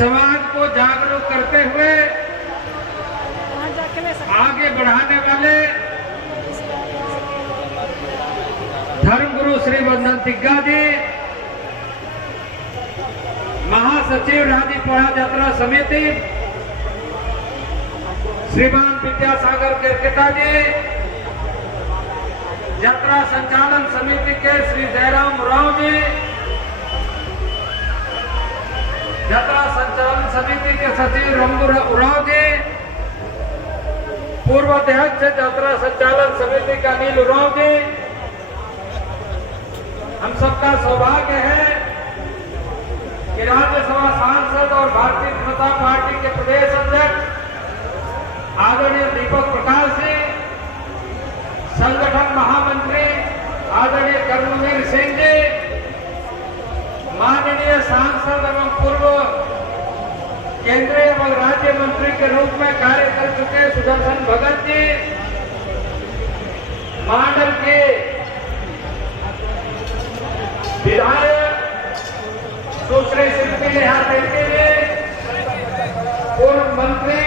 समाज को जागरूक करते हुए आगे बढ़ाने वाले धर्मगुरु श्री बंधन तिग्गा जी, महासचिव राजीपुरा यात्रा समिति श्रीमान विद्यासागर केरकेटा जी, यात्रा संचालन समिति के श्री जयराम उरांव जी, यात्रा संचालन समिति के सचिव रंगू उरांव जी, पूर्व अध्यक्ष यात्रा संचालन समिति का नील उरांव जी, हम सबका सौभाग्य है कि राज्यसभा सांसद और भारतीय जनता पार्टी के प्रदेश अध्यक्ष आदरणीय दीपक प्रकाश जी, संगठन महामंत्री आदरणीय कर्मवीर सिंह जी, माननीय सांसद एवं पूर्व केंद्रीय एवं राज्य मंत्री के रूप में कार्य कर चुके सुदर्शन भगत जी, मांडल के विधायक सुश्री शिल्पी नेहा तिर्की जी, पूर्व मंत्री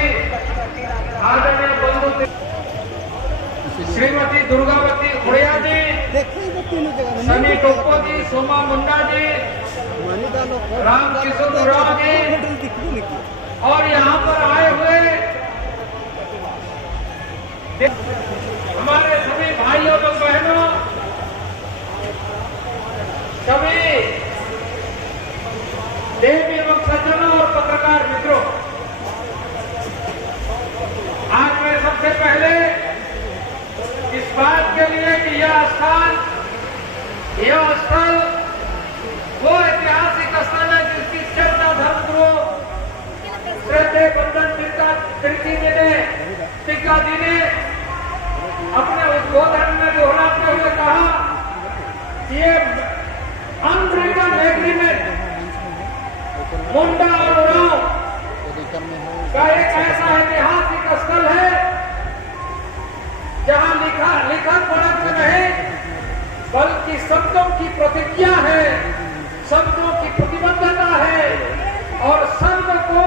आदरणीय बंधु श्रीमती दुर्गावती उड़िया जी, सनी टोप्पो जी, सोमा मुंडा जी, राम किशोर उरांव जी और यहाँ पर आए हुए हमारे सभी भाइयों और बहनों, सभी देवी एवं सज्जनों और पत्रकार मित्रों, आज मैं सबसे पहले इस बात के लिए कि यह स्थल वो ऐतिहासिक स्थल है जिसकी चर्चा धर्मगुरु श्री बंधन तिग्गा जी ने अपने उद्बोधन में दोहराते हुए कहा कि ये अनब्रेकन एग्रीमेंट मुंडा और उरांव का एक ऐसा ऐतिहासिक स्थल है जहां लिखा पढ़ा नहीं बल्कि शब्दों की प्रतिज्ञा है, शब्दों की प्रतिबद्धता है और शब्द को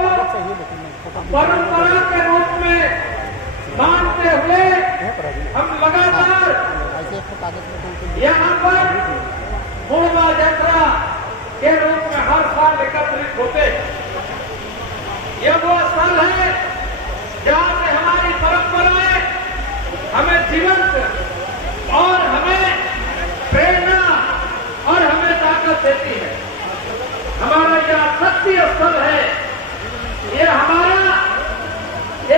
परंपरा के रूप में मानते हुए हम लगातार यहाँ पर पूर्णा यात्रा के रूप में हर साल एकत्रित होते। यह वो स्थल है जहाँ से हमारी परंपराएं हमें जीवंत और हमें प्रेरणा और हमें ताकत देती है। हमारा यह शक्ति स्थल है, यह हमारा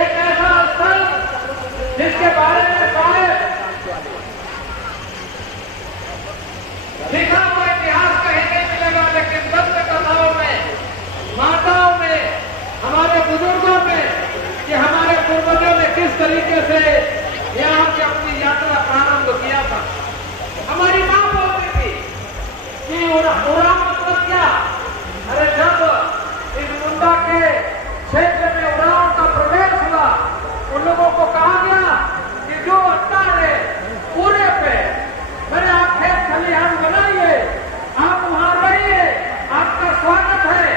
एक ऐसा स्थल जिसके बारे में शायद लिखा हुआ इतिहास कहीं नहीं मिलेगा, लेकिन दंत कथाओं में, माताओं में, हमारे बुजुर्गों में कि हमारे पूर्वजों ने किस तरीके से यहाँ की अपनी यात्रा प्रारंभ किया था। हमारी माँ बोलती थी कि उड़ान मतलब क्या? अरे जब इस मुंडा के क्षेत्र में उड़ान का प्रवेश हुआ, उन लोगों को कहा गया कि जो अट्टा है पूरे पे मेरे आप खेत खलिहान बनाइए, आप वहां रहिए, आपका स्वागत है।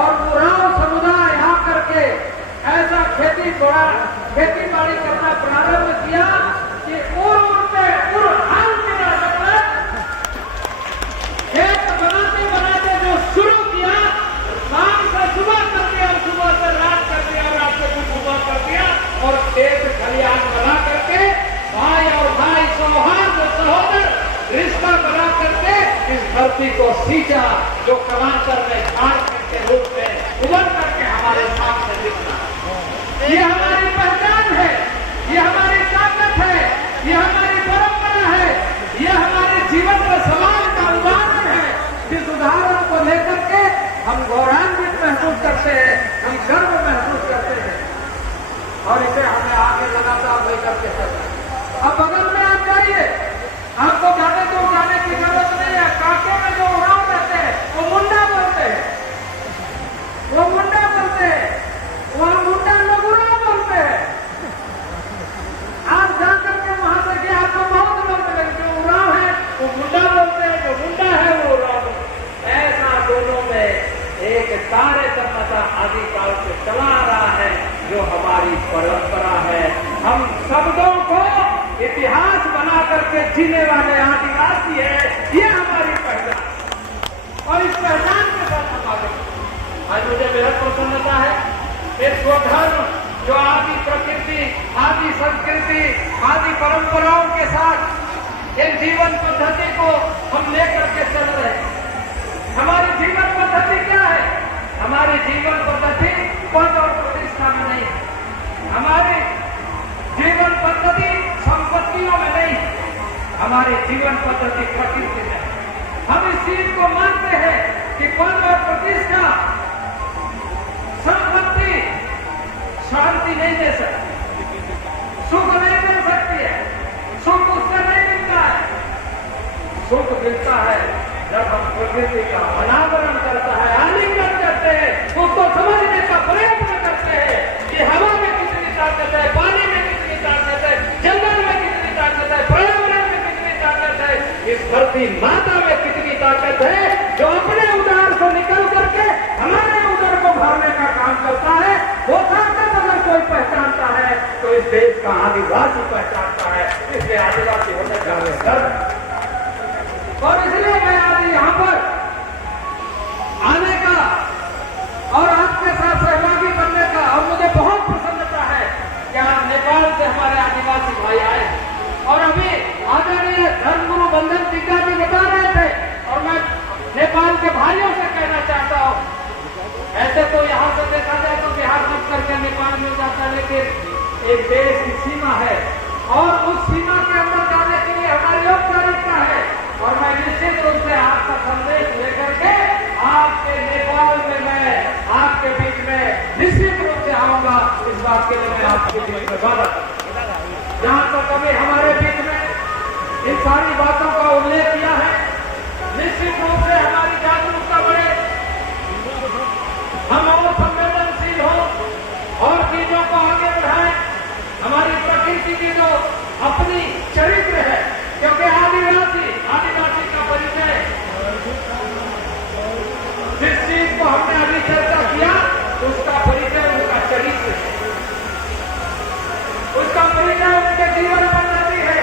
और उड़ान समुदाय यहाँ करके ऐसा खेती बाड़ी करना प्रारंभ किया कि खेत बनाते जो शुरू किया, शाम से सुबह कर दिया, सुबह से रात कर दिया, रात से फिर सुबह कर दिया और खेत खलिहान बना करके भाई और भाई सौहार्द सहोदर रिश्ता बना करके इस धरती को सींचा, जो कलांतर में खान के रूप में उभर करके हमारे सामने दिखना। ये हमारी पहचान है, ये हमारी ताकत है, ये हमारी परंपरा है, ये हमारे जीवन में समाज का उदाहरण है, जिस उदाहरण को लेकर के हम गौरवान्वित महसूस करते हैं, हम गर्व महसूस करते हैं और इसे हमें आगे लगातार लेकर के चलना। अब बगल में आप जाइए, आपको जाने की जरूरत नहीं है। कांटे में जो उड़ान रहते हैं वो मुंडा बोलते हैं, वो मुंडा बोलते हैं, वहां मुंडा लोग उड़ान बोलते हैं। आप जाकर के वहां से कि आपको बहुत लोग मिलेंगे, जो उड़ान है वो मुंडा बोलते हैं, जो मुंडा है वो उड़ान। ऐसा दोनों में एक सारे सभ्यता आदिकाल से चला आ रहा है, जो हमारी परंपरा है। हम शब्दों को इतिहास बना करके जीने वाले आदिवासी है, ये हमारी पहचान, और इस पहचान के साथ हम आगे। आज मुझे बेहद प्रसन्नता है, एक स्वधर्म जो आदि प्रकृति, आदि संस्कृति, आदि परंपराओं के साथ एक जीवन पद्धति को हम लेकर के चल रहे हैं। हमारी जीवन पद्धति क्या है? हमारी जीवन पद्धति पद और प्रतिष्ठा में नहीं है। हमारी जीवन पद्धति संपत्तियों में नहीं है। हमारी जीवन पद्धति प्रकृति में। हम इस चीज को मानते हैं कि पद और प्रतिष्ठा, संपत्ति शांति नहीं दे सकती, सुख नहीं दे सकती है। सुख उससे नहीं मिलता है। सुख मिलता है जब हम प्रकृति का अनावरण करता है, आलिंगन करते हैं, उसको समझने का प्रयत्न करते हैं कि हवा में कितनी ताकत है, पानी में कितनी ताकत है, जंगल में कितनी ताकत है, पर्यावरण में कितनी ताकत है, इस धरती माता में कितनी ताकत है, जो अपने उदर से निकल करके हमारे उदर को भरने का काम करता है। वो ताकत अगर कोई पहचानता है तो इस देश का आदिवासी पहचानता है। इसलिए आदिवासी होने का गर्व, और इसलिए मैं आज यहाँ पर आने का और आपके साथ सहभागी बनने का, और मुझे बहुत प्रसन्नता है कि आज नेपाल से हमारे आदिवासी भाई आए। और अभी आदरणीय धर्मगुरु बंधन टीका जी बता रहे थे, और मैं नेपाल के भाइयों से कहना चाहता हूँ, ऐसे तो यहाँ से देखा जाए तो बिहार मत करके नेपाल में जाता है, लेकिन एक देश की सीमा है, और उस सीमा के अंदर जाने के लिए हमारी औपचारिकता है। और मैं निश्चित रूप से आपका संदेश लेकर के आपके नेपाल में मैं आपके बीच में निश्चित रूप से आऊंगा। इस बात के लिए मैं आपके बीच में वादा, जहां तक कभी हमारे बीच में इन सारी बातों का उल्लेख किया है, निश्चित रूप से हमारी जागरूकता बढ़े, हम और संवेदनशील हो और चीजों को आगे बढ़ाएं। हमारी प्रकृति की जो अपनी चरित्र है, क्योंकि आदिवासी का परिचय, जिस चीज को हमने अभी चर्चा किया, उसका परिचय उनका चरित्र है, उसका परिचय उनके जीवन पद्धति है,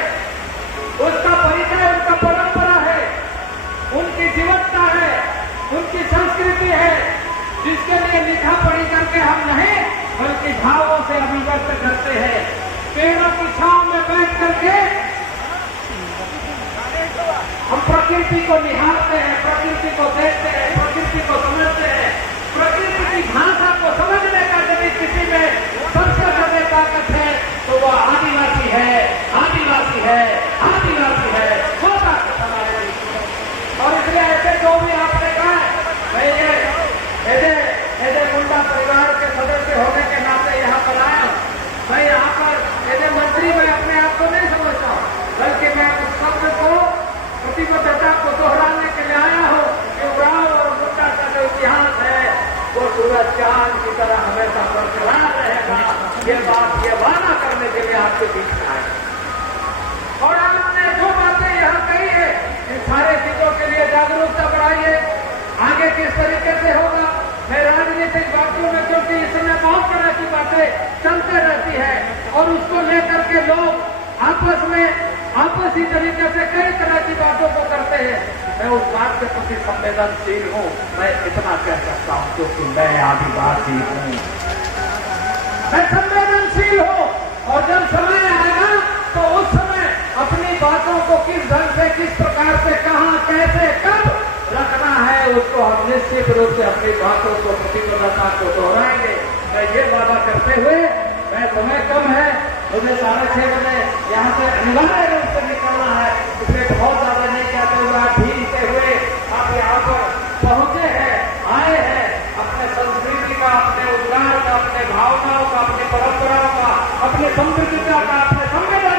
उसका परिचय उनका परंपरा है, उनकी जीवनता है, उनकी संस्कृति है, जिसके लिए लिखा पढ़ी करके हम नहीं बल्कि भावों से अभिव्यक्त करते हैं। पेड़ों की छांव में बैठ करके हम प्रकृति को निहारते हैं, प्रकृति को देखते हैं, प्रकृति को समझते हैं। प्रकृति की भाषा को समझने का यदि किसी में सबसे ज्यादा ताकत है तो वो आदिवासी है, आदिवासी है, आदिवासी है, वो ताकत हमारे बीच में। और इसलिए ऐसे जो भी आपने कहा, मैं ये मुंडा परिवार के सदस्य होने के नाते यहाँ पर आया हूँ। मैं यहाँ पर ऐसे मंत्री में अपने आप को नहीं समझता हूँ, बल्कि मैं उस शब्द को, प्रतिबद्धता को दोहराने के लिए आया हूँ कि उराव और मुंडा का जो इतिहास है वो सूरज चांद की तरह हमेशा बरकरार रहेगा। ये बात, ये वादा करने के लिए आपके बीच में आए। और आपने जो बातें यहाँ कही है, इन सारे चीजों के लिए जागरूकता बढ़ाइए। आगे किस तरीके से होगा, मैं राजनीतिक बातों में, क्योंकि इस समय बहुत तरह की बातें चलते रहती है और उसको लेकर के लोग आपस में आपसी तरीके से कई तरह की बातों को करते हैं। मैं उस बात के प्रति संवेदनशील हूँ, मैं इतना कह सकता हूँ क्योंकि मैं आदिवासी हूँ, मैं संवेदनशील हूँ। और जब समय आएगा तो उस समय अपनी बातों को किस ढंग से, किस प्रकार से, कहाँ, कैसे, कब रखना है, उसको हम निश्चित रूप से अपनी बातों को, प्रतिबद्धता को दोहराएंगे। मैं ये वादा करते हुए, मैं समय कम है, मुझे 6:30 बजे यहाँ से अनिवार्य रूप से निकलना है, इसलिए बहुत ज्यादा नहीं कहते हुए, आप भीगते हुए आप यहाँ पर पहुंचे हैं, आए हैं, अपने संस्कृति का, अपने उद्गार का, अपने भावनाओं का, अपनी परंपराओं का, अपनी समृद्धता का, अपने संवेदन